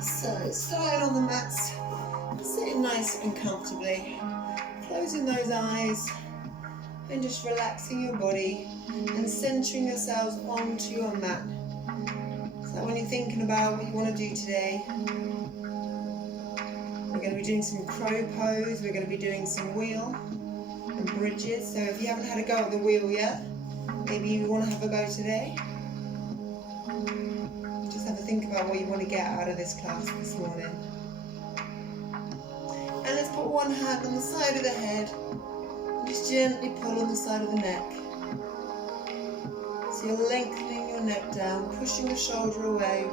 So starting on the mats, sitting nice and comfortably, closing those eyes and just relaxing your body and centering yourselves onto your mat. So when you're thinking about what you want to do today, we're going to be doing some crow pose, we're going to be doing some wheel and bridges. So if you haven't had a go at the wheel yet, maybe you want to have a go today. Just have a think about what you want to get out of this class this morning. And let's put one hand on the side of the head and just gently pull on the side of the neck. So you're lengthening your neck down, pushing the shoulder away.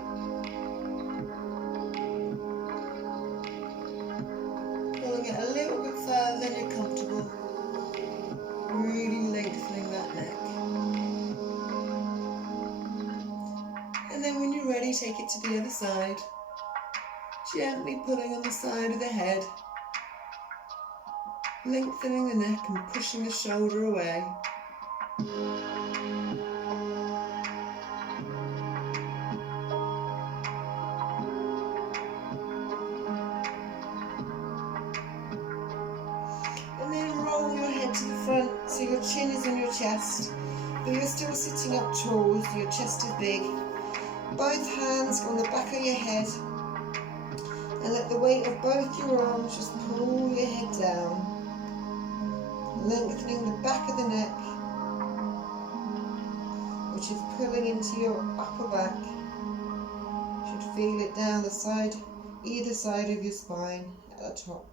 Pulling it a little bit further than you're comfortable. Really lengthening that neck. And then when you're ready, take it to the other side. Gently pulling on the side of the head. Lengthening the neck and pushing the shoulder away. And then roll your head to the front so your chin is on your chest, but you're still sitting up tall so your chest is big. Both hands on the back of your head and let the weight of both your arms just pull your head down. Lengthening the back of the neck, which is pulling into your upper back. You should feel it down the side, either side of your spine at the top.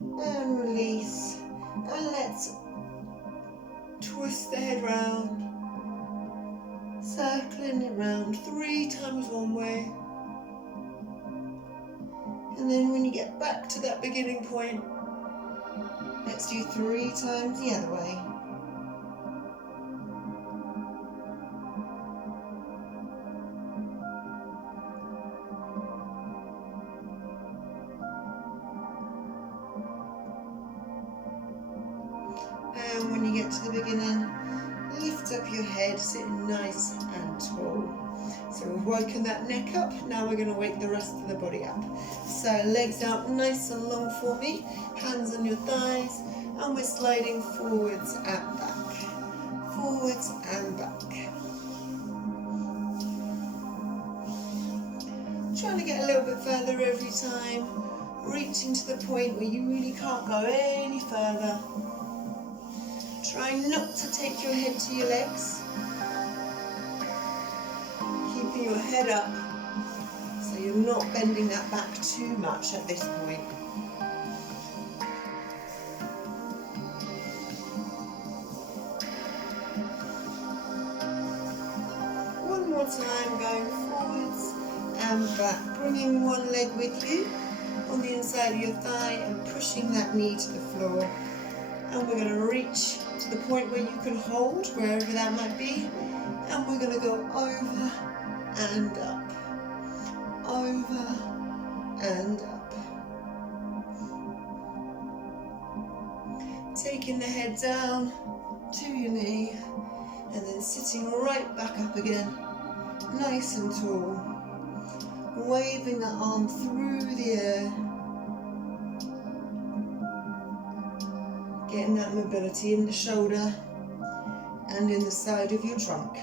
And release, and let's twist the head round. Circling it round 3 times one way, and then when you get back to that beginning point, let's do 3 times the other way. And when you get to the beginning, lift up your head, sitting nice and tall. So we've woken that neck up, now we're going to wake the rest of the body up. So legs out nice and long for me, hands on your thighs, and we're sliding forwards and back. Forwards and back. Trying to get a little bit further every time, reaching to the point where you really can't go any further. Try not to take your head to your legs. Keeping your head up so you're not bending that back too much at this point. One more time, going forwards and back. Bringing one leg with you on the inside of your thigh and pushing that knee to the floor. And we're going to reach to the point where you can hold, wherever that might be, and we're going to go over and up, over and up. Taking the head down to your knee, and then sitting right back up again, nice and tall, waving that arm through the air. Getting that mobility in the shoulder and in the side of your trunk.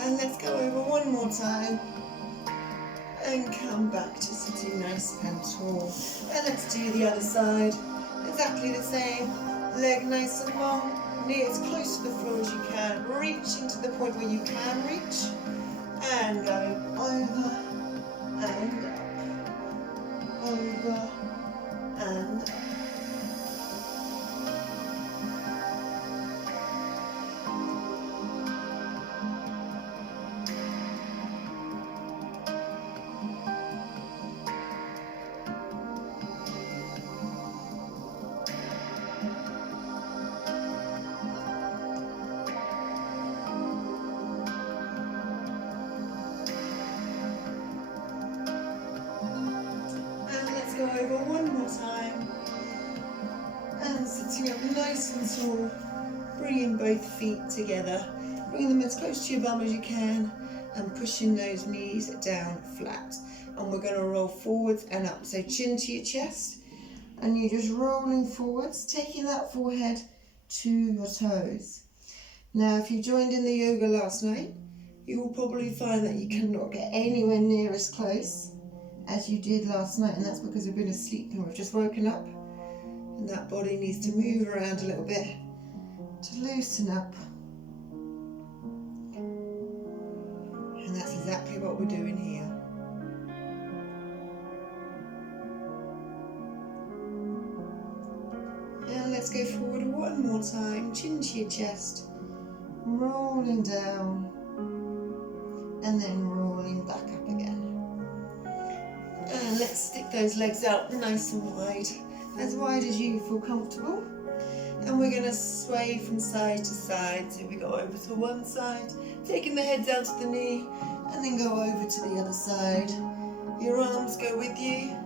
And let's go over one more time and come back to sitting nice and tall. And let's do the other side. Exactly the same. Leg nice and long. Knee as close to the floor as you can, reaching to the point where you can reach, and going over and up, over and up. over one more time. And sitting up nice and tall, bringing both feet together. Bring them as close to your bum as you can and pushing those knees down flat. And we're going to roll forwards and up. So chin to your chest and you're just rolling forwards, taking that forehead to your toes. Now if you joined in the yoga last night, you will probably find that you cannot get anywhere near as close as you did last night, and that's because we've been asleep and we've just woken up, and that body needs to move around a little bit to loosen up. And that's exactly what we're doing here. And let's go forward one more time, chin to your chest, rolling down, and then rolling back up again. And let's stick those legs out nice and wide as you feel comfortable. And we're going to sway from side to side. So we go over to one side, taking the head down to the knee, and then go over to the other side. Your arms go with you,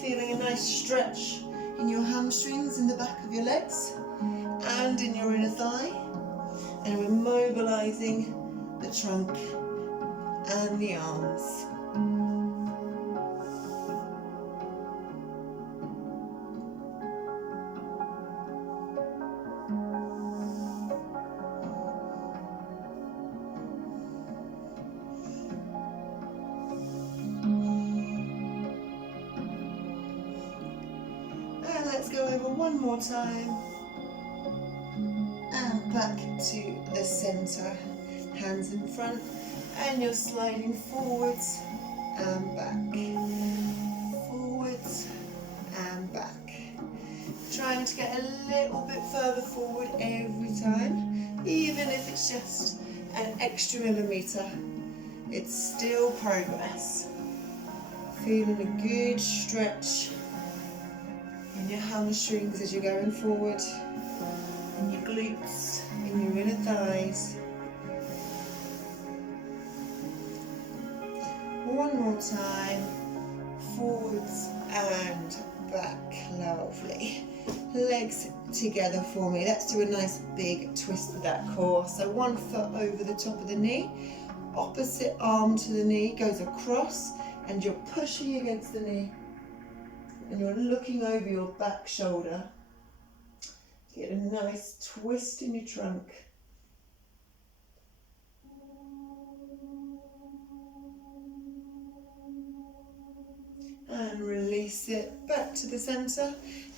feeling a nice stretch in your hamstrings in the back of your legs and in your inner thigh. And we're mobilizing the trunk and the arms. And let's go over one more time. And back to the center. Hands in front, and you're sliding forwards and back, forwards and back. Trying to get a little bit further forward every time, even if it's just an extra millimetre. It's still progress. Feeling a good stretch in your hamstrings as you're going forward, in your glutes, in your inner thighs. One more time, forwards and back, lovely. Legs together for me. Let's do a nice big twist of that core. So one foot over the top of the knee, opposite arm to the knee goes across, and you're pushing against the knee, and you're looking over your back shoulder. Get a nice twist in your trunk. And release it back to the center,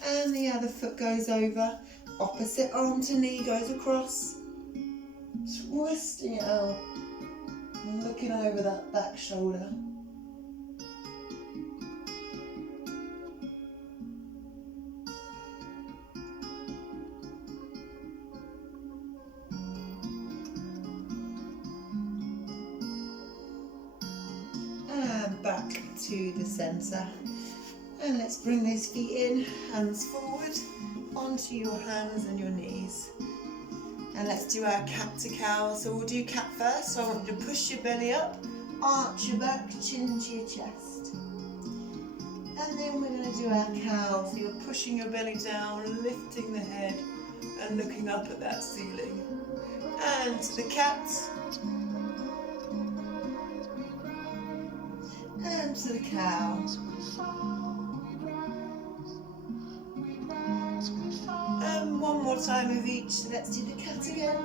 and the other foot goes over, opposite arm to knee goes across, twisting it out, looking over that back shoulder. And back to the center. And let's bring those feet in, hands forward, onto your hands and your knees. And let's do our cat to cow. So we'll do cat first. So I want you to push your belly up, arch your back, chin to your chest. And then we're going to do our cow. So you're pushing your belly down, lifting the head and looking up at that ceiling. And to the cat. And to the cow. And one more time of each. So let's do the cat again.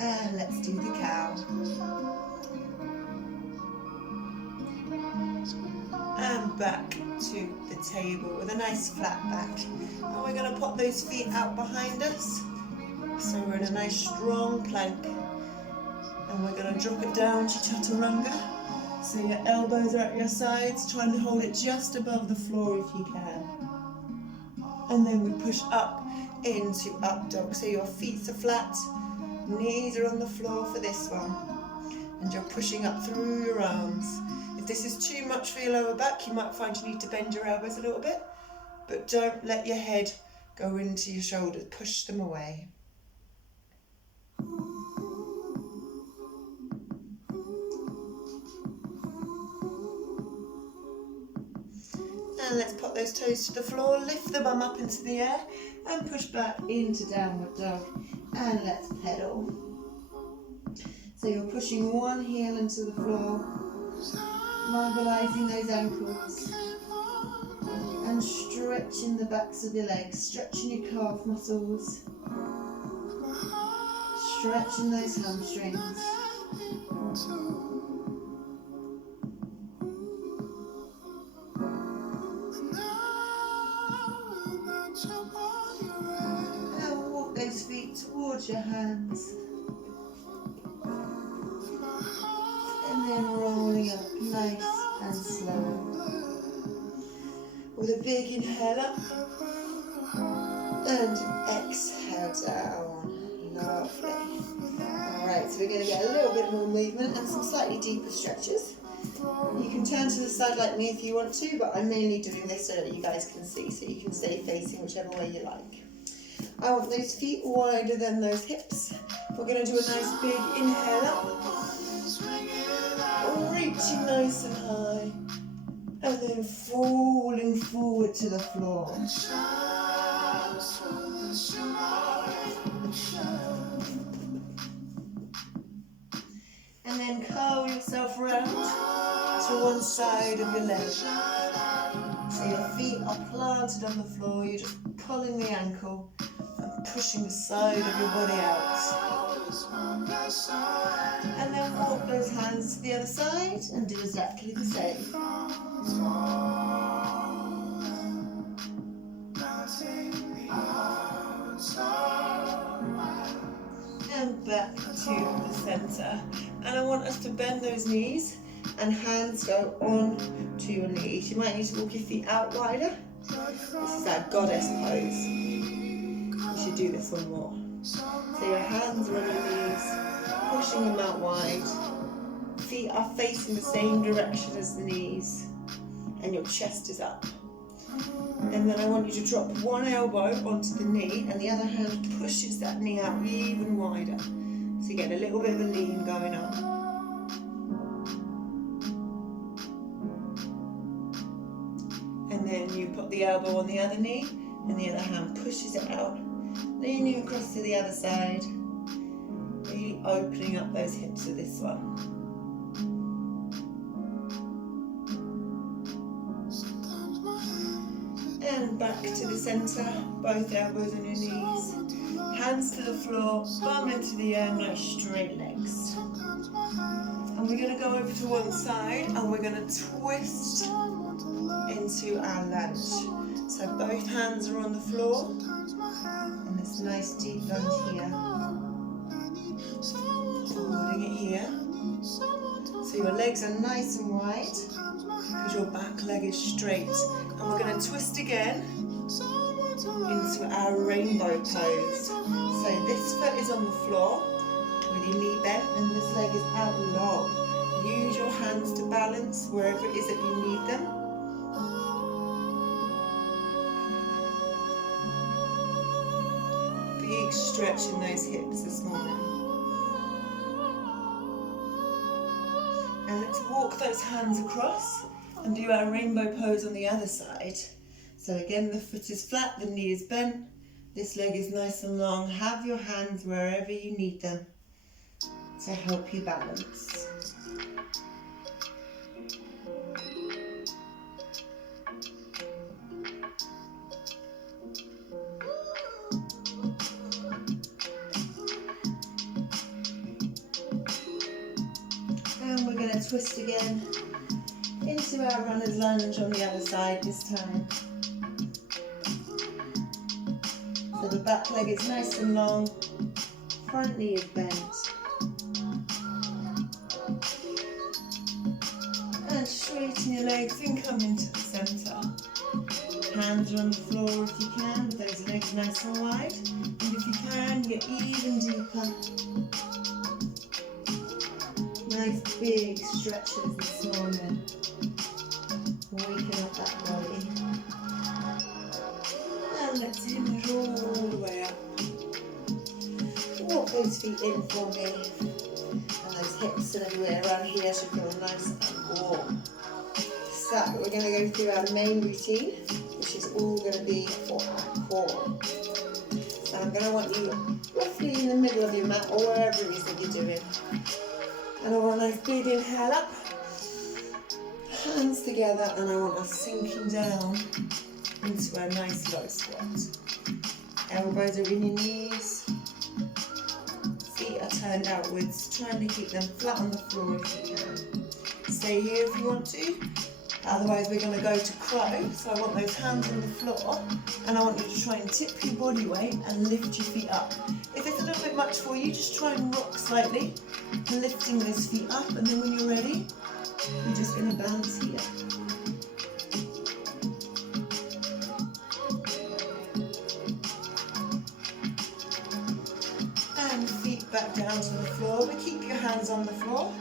And let's do the cow. And back to the table with a nice flat back. And we're going to pop those feet out behind us. So we're in a nice strong plank. And we're going to drop it down to chaturanga. So your elbows are at your sides, trying to hold it just above the floor if you can. And then we push up into up dog. So your feet are flat, knees are on the floor for this one. And you're pushing up through your arms. If this is too much for your lower back, you might find you need to bend your elbows a little bit. But don't let your head go into your shoulders, push them away. And let's pop those toes to the floor, lift the bum up into the air and push back into downward dog. And let's pedal. So you're pushing one heel into the floor, mobilizing those ankles and stretching the backs of your legs, stretching your calf muscles, stretching those hamstrings. And walk those feet towards your hands. And then rolling up nice and slow. With a big inhale up and exhale down. Lovely. Alright, so we're going to get a little bit more movement and some slightly deeper stretches. You can turn to the side like me if you want to, but I'm mainly doing this so that you guys can see, so you can stay facing whichever way you like. I want those feet wider than those hips. We're going to do a nice big inhale up. Reaching nice and high, and then falling forward to the floor. And then curl yourself round to one side of your leg. So your feet are planted on the floor, you're just pulling the ankle and pushing the side of your body out. And then walk those hands to the other side and do exactly the same. And back to the centre. And I want us to bend those knees and hands go on to your knees. You might need to walk your feet out wider. This is our goddess pose. We should do this one more. So your hands are on your knees, pushing them out wide. Feet are facing the same direction as the knees, and your chest is up. And then I want you to drop one elbow onto the knee, and the other hand pushes that knee out even wider. So you get a little bit of a lean going on. And then you put the elbow on the other knee, and the other hand pushes it out. Leaning across to the other side, really opening up those hips with this one. And back to the centre, both elbows on your knees, hands to the floor, bum into the air, nice straight legs. And we're going to go over to one side and we're going to twist into our lunge. So both hands are on the floor, and this nice deep lunge here. Holding it here. So your legs are nice and wide, because your back leg is straight. And we're going to twist again into our rainbow pose. So this foot is on the floor with your knee bent, and this leg is out long. Use your hands to balance wherever it is that you need them. Big stretch in those hips this morning. And let's walk those hands across and do our rainbow pose on the other side. So again, the foot is flat, the knee is bent, this leg is nice and long. Have your hands wherever you need them to help you balance. And we're going to twist again into our runner's lunge on the other side this time. So the back leg is nice and long, front knee is bent. And straighten your legs and come into the centre. Hands are on the floor if you can, with those legs nice and wide. And if you can, get even deeper. Nice big stretches this morning. Waking up that body. And let's hinge all the way up. Walk those feet in for me. And those hips and everywhere around here should feel nice and warm. So we're going to go through our main routine, which is all going to be for our core. So I'm going to want you roughly in the middle of your mat or wherever it is that you're doing. And I want a nice big inhale up, hands together, and I want us sinking down into a nice low squat. Elbows are in your knees, feet are turned outwards, trying to keep them flat on the floor if you can. Stay here if you want to, otherwise we're going to go to crow, so I want those hands on the floor, and I want you to try and tip your body weight and lift your feet up. If it's a little bit much for you, just try and rock slightly, lifting those feet up, and then when you're ready, you're just going to bounce here. Back down to the floor, but keep your hands on the floor.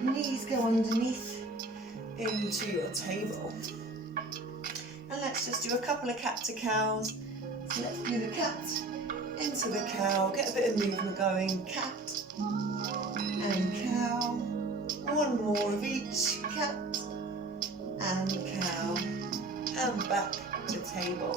Knees go underneath into your table. And let's just do a couple of cat to cows. So let's do the cat into the cow, get a bit of movement going. Cat and cow. One more of each. Cat and cow. And back to table.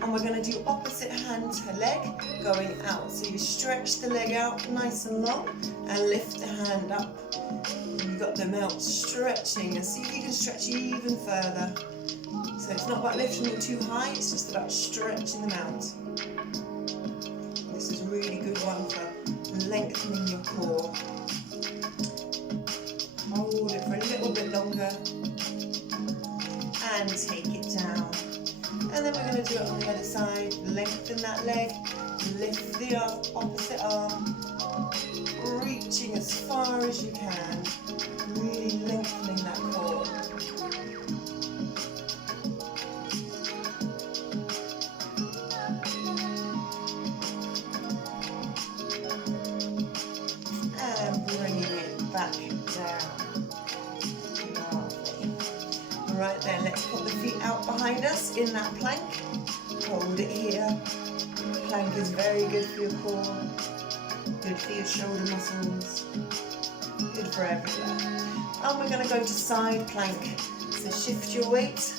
And we're going to do opposite hand to leg going out. So you stretch the leg out nice and long and lift the hand up. And you've got them out stretching, and see if you can stretch even further. So it's not about lifting them too high, it's just about stretching them out. This is a really good one for lengthening your core. Hold it for a little bit longer and take it down. And then we're going to do it on the other side. Lengthen that leg, lift the opposite arm, reaching as far as you can, really lengthening that core. And bringing it back down. Lovely. Right then, let's put the feet out behind us in that plank. Hold it here. Plank is very good for your core, good for your shoulder muscles, good for everywhere. And we're going to go to side plank. So shift your weight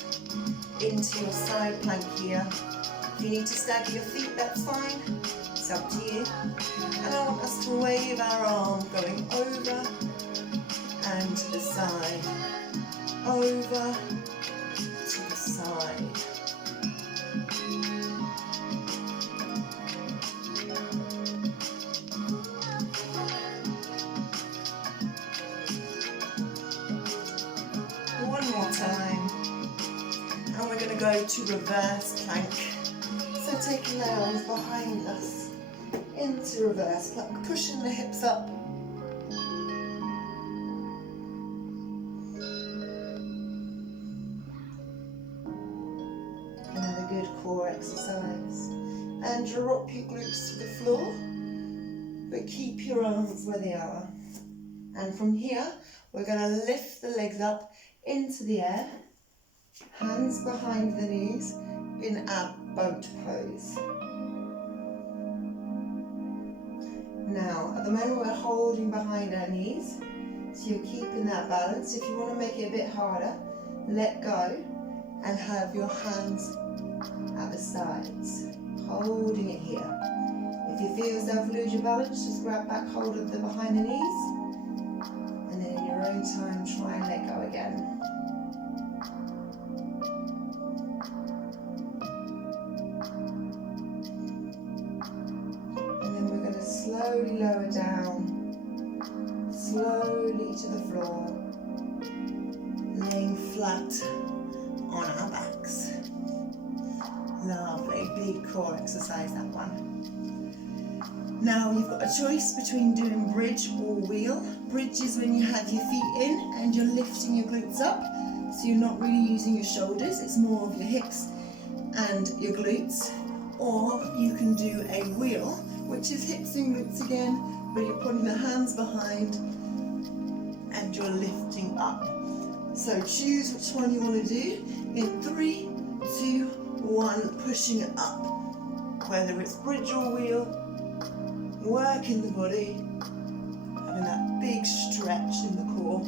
into your side plank here. If you need to stagger your feet, that's fine. It's up to you. And I want us to wave our arm going over and to the side. Over to the side. One more time. And we're going to go to reverse plank. So taking the arms behind us into reverse plank, pushing the hips up. Another good core exercise. And drop your glutes to the floor, but keep your arms where they are. And from here, we're going to lift the legs up into the air, hands behind the knees in our boat pose. Now, at the moment we're holding behind our knees, so you're keeping that balance. If you want to make it a bit harder, let go and have your hands at the sides, holding it here. If you feel yourself lose your balance, just grab back hold of the behind the knees, and then in your own time try and let go again. And then we're going to slowly lower down, slowly to the floor, laying flat on our backs. Lovely, big core exercise, that one. Now you've got a choice between doing bridge or wheel. Bridge is when you have your feet in and you're lifting your glutes up, so you're not really using your shoulders, it's more of your hips and your glutes. Or you can do a wheel, which is hips and glutes again, but you're putting the hands behind and you're lifting up. So choose which one you want to do in 3, 2, 1, pushing it up. Whether it's bridge or wheel, working the body, having that big stretch in the core.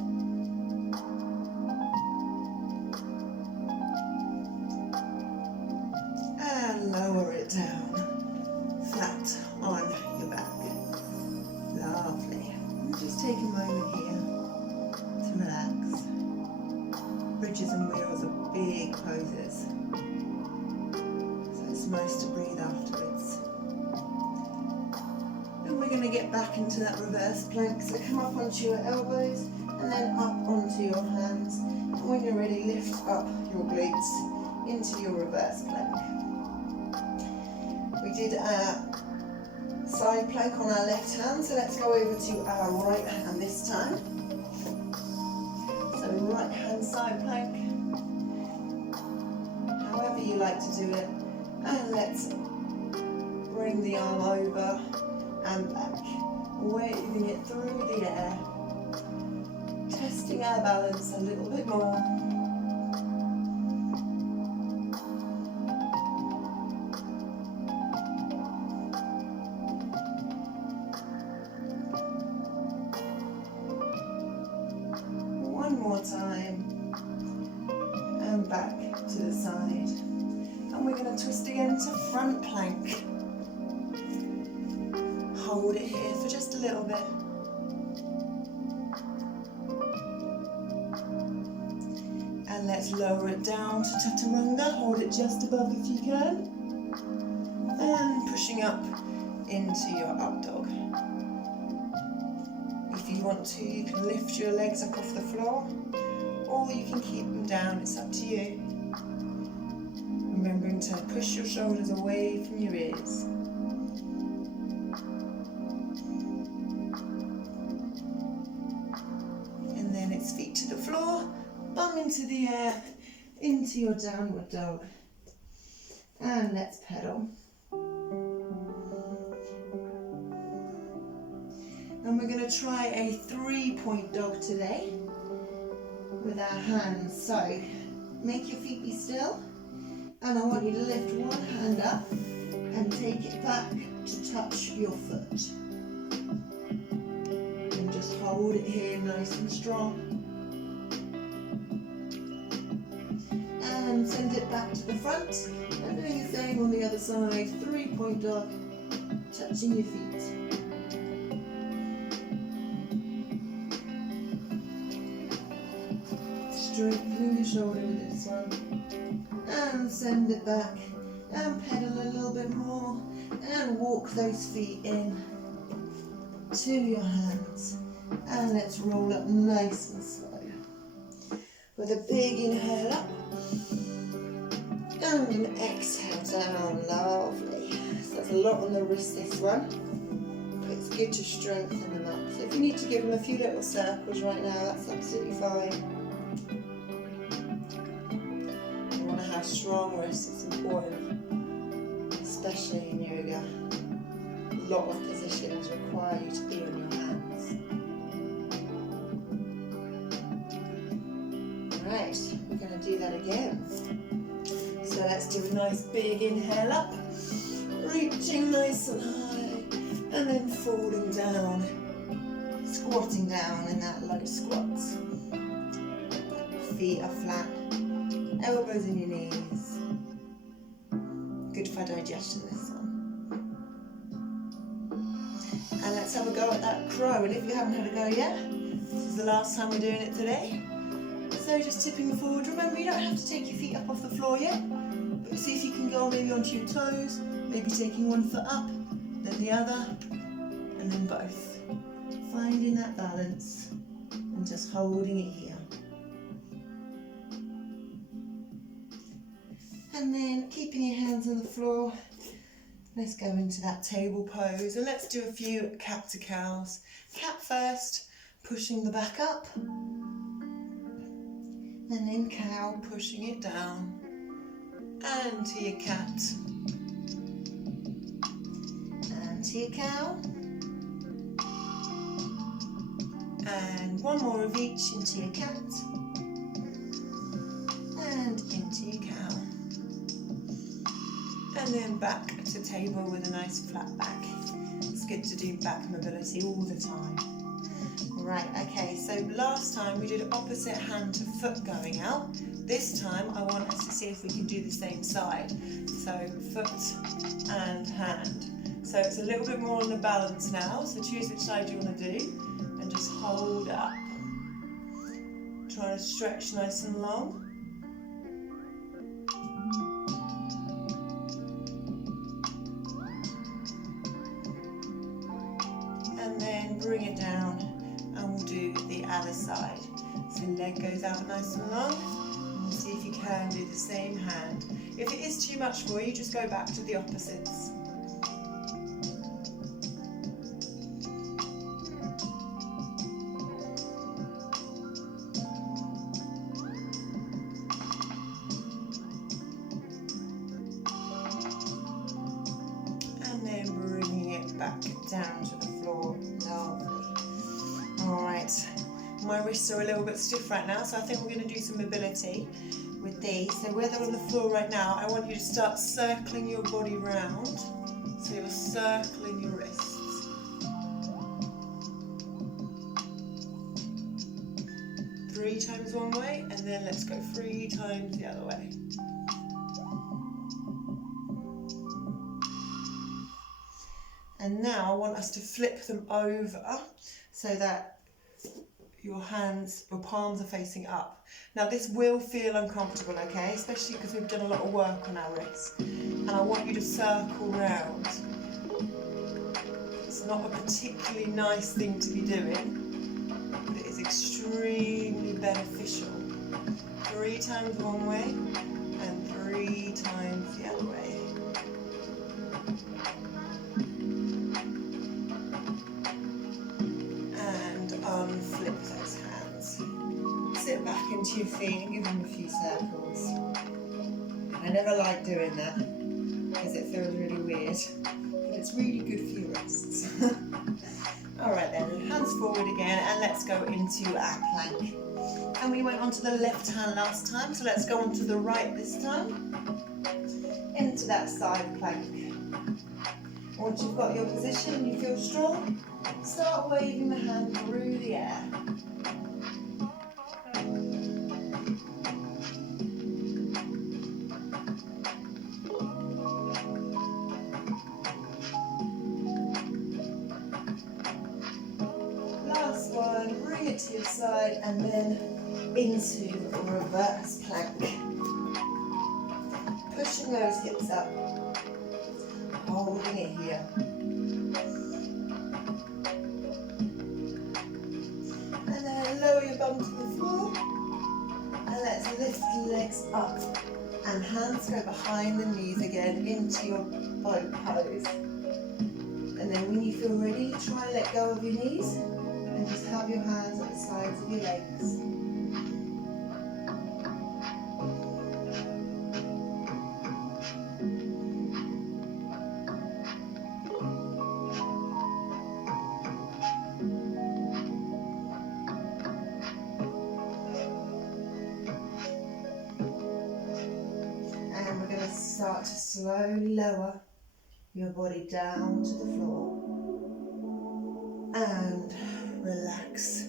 And we're going to get back into that reverse plank. So come up onto your elbows and then up onto your hands. And when you're ready, lift up your glutes into your reverse plank. We did a side plank on our left hand, so let's go over to our right hand this time. So right hand side plank, however you like to do it. And let's bring the arm over and back, waving it through the air, testing our balance a little bit more. One more time, and back to the side. And we're going to twist again to front plank. Hold it here for just a little bit. And let's lower it down to chaturanga. Hold it just above if you can. And pushing up into your up dog. If you want to, you can lift your legs up off the floor, or you can keep them down, it's up to you. Remembering to push your shoulders away from your ears. And then it's feet to the floor, bum into the air, into your downward dog. And let's pedal. And we're going to try a 3-point dog today with our hands. So make your feet be still, and I want you to lift one hand up and take it back to touch your foot. And just hold it here nice and strong. And send it back to the front, and doing the same on the other side. 3-point dog, touching your feet. Straightening your shoulder with this one, and send it back, and pedal a little bit more, and walk those feet in to your hands, and let's roll up nice and slow with a big inhale up and an exhale down. Lovely. So that's a lot on the wrist, this one, but it's good to strengthen them up. So if you need to give them a few little circles right now, that's absolutely fine. Have strong wrists, it's important, especially in yoga. A lot of positions require you to be on your hands. Alright, we're going to do that again. So let's do a nice big inhale up, reaching nice and high, and then falling down, squatting down in that low squat. Feet are flat. Elbows in your knees. Good for digestion, this one. And let's have a go at that crow. And if you haven't had a go yet, this is the last time we're doing it today. So just tipping forward. Remember, you don't have to take your feet up off the floor yet, but see if you can go maybe onto your toes, maybe taking one foot up, then the other, and then both. Finding that balance and just holding it here. And then keeping your hands on the floor, let's go into that table pose, and let's do a few cat to cows. Cat first, pushing the back up, and then cow, pushing it down, and to your cat, and to your cow, and one more of each into your cat, and into your cow. And then back to table with a nice flat back. It's good to do back mobility all the time. Right, okay, so last time we did opposite hand to foot going out. This time I want us to see if we can do the same side. So foot and hand. So it's a little bit more on the balance now, so choose which side you want to do and just hold up. Try to stretch nice and long. and then bring it down, and we'll do the other side. So leg goes out nice and long, and see if you can do the same hand. If it is too much for you, just go back to the opposites. Back down to the floor. Lovely. Alright, my wrists are a little bit stiff right now, so I think we're going to do some mobility with these. So where they're on the floor right now, I want you to start circling your body round. So you're circling your wrists. 3 times one way, and then let's go 3 times the other way. And now I want us to flip them over so that your palms are facing up. Now this will feel uncomfortable, okay? Especially because we've done a lot of work on our wrists. And I want you to circle round. It's not a particularly nice thing to be doing, but it is extremely beneficial. 3 times one way and 3 times the other way. Unflip those hands. Sit back into your feet and give them a few circles. I never like doing that because it feels really weird, but it's really good for your wrists. Alright then, hands forward again, and let's go into our plank. And we went onto the left hand last time, so let's go onto the right this time. Into that side plank. Once you've got your position and you feel strong, start waving the hand through the air. Last one, bring it to your side and then into reverse plank. Pushing those hips up, holding it here. Lower your bum to the floor, and let's lift the legs up, and hands go behind the knees again into your boat pose. And then when you feel ready, try and let go of your knees and just have your hands at the sides of your legs. Start to slowly lower your body down to the floor and relax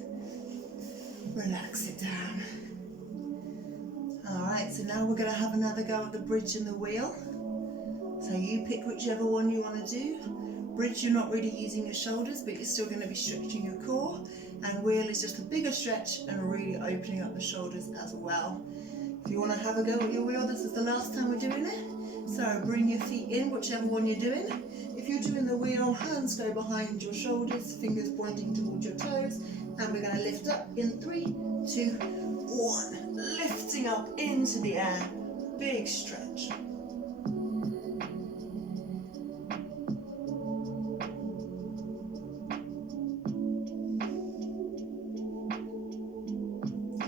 it down. Alright, so now we're going to have another go at the bridge and the wheel. So you pick whichever one you want to do. Bridge, you're not really using your shoulders, but you're still going to be stretching your core, and wheel is just a bigger stretch and really opening up the shoulders as well. If you want to have a go at your wheel, this is the last time we're doing it. So bring your feet in, whichever one you're doing. If you're doing the wheel, hands go behind your shoulders, fingers pointing towards your toes, and we're going to lift up in 3, 2, 1. Lifting up into the air, big stretch.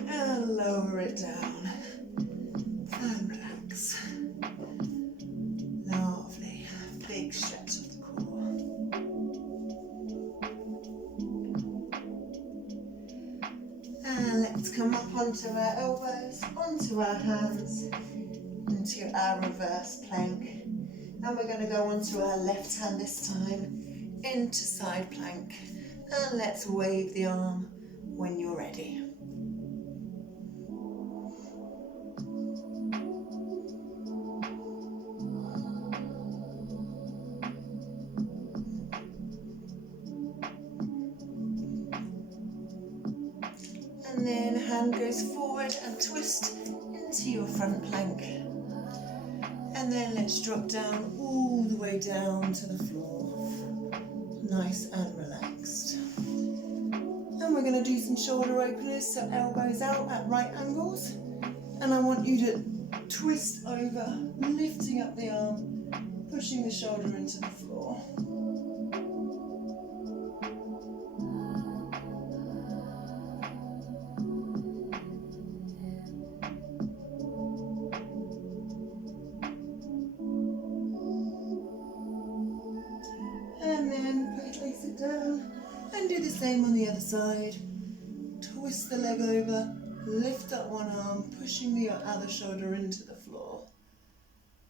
And lower it down. And relax. Lovely. Big stretch of the core. And let's come up onto our elbows, onto our hands, into our reverse plank. And we're going to go onto our left hand this time, into side plank. And let's wave the arm when you're ready. And then hand goes forward and twist into your front plank. And then let's drop down all the way down to the floor. nice and relaxed. And we're going to do some shoulder openers, so elbows out at right angles. And I want you to twist over, lifting up the arm, pushing the shoulder into the floor. And then place it down and do the same on the other side. Twist the leg over, lift up one arm, pushing the other shoulder into the floor.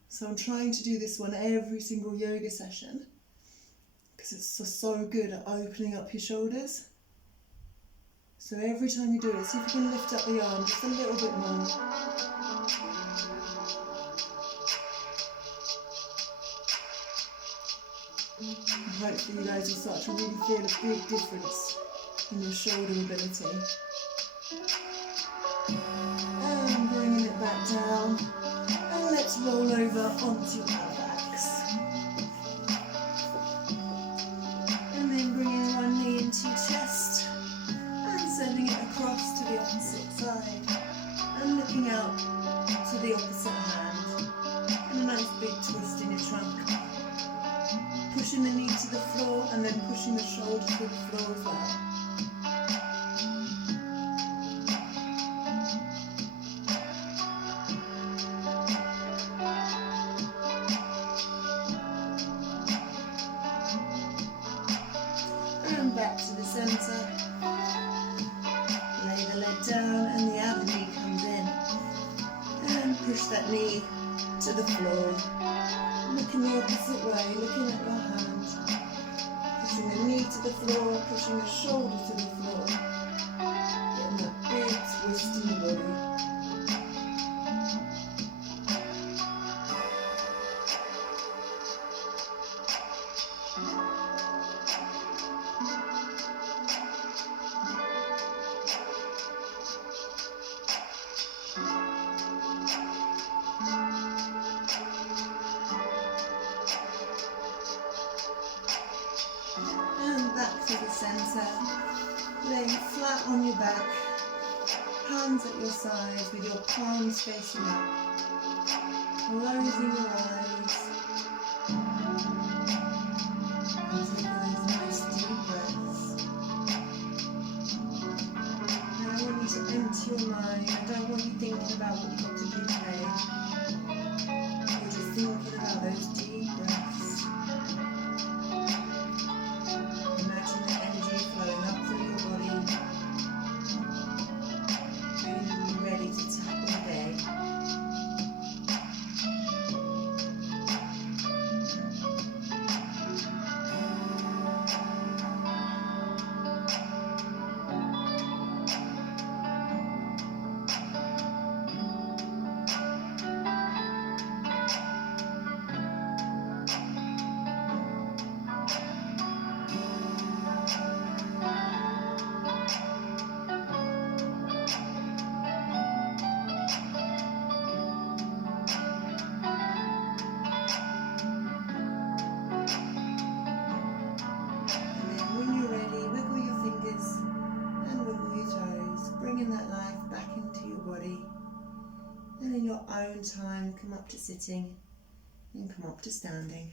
So I'm trying to do this one every single yoga session because it's so good at opening up your shoulders. So every time you do it, see if you can lift up the arm just a little bit more. And hopefully you guys will start to really feel a big difference in your shoulder mobility. And bringing it back down. And let's roll over onto our backs. And then bringing one knee into your chest and sending it across to the opposite side. And looking out to the opposite hand. And a nice big twist in your trunk. Pushing the knee to the floor and then pushing the shoulder to the floor as well. And back to the centre. Lay the leg down and the other knee comes in. And push that knee to the floor. Looking the opposite way, looking at your hands. Pushing the knee to the floor, pushing the shoulder to the floor. Getting that big twist in the body. And back to the centre, laying flat on your back, hands at your sides with your palms facing up, closing your eyes, and taking those nice deep breaths. Now I want you to empty your mind. I don't want you thinking about what you've got to do today. You're just thinking about those deep breaths. Imagine the energy flowing up through your body, feeling you ready to tackle the day. Bringing that life back into your body, and in your own time come up to sitting and come up to standing.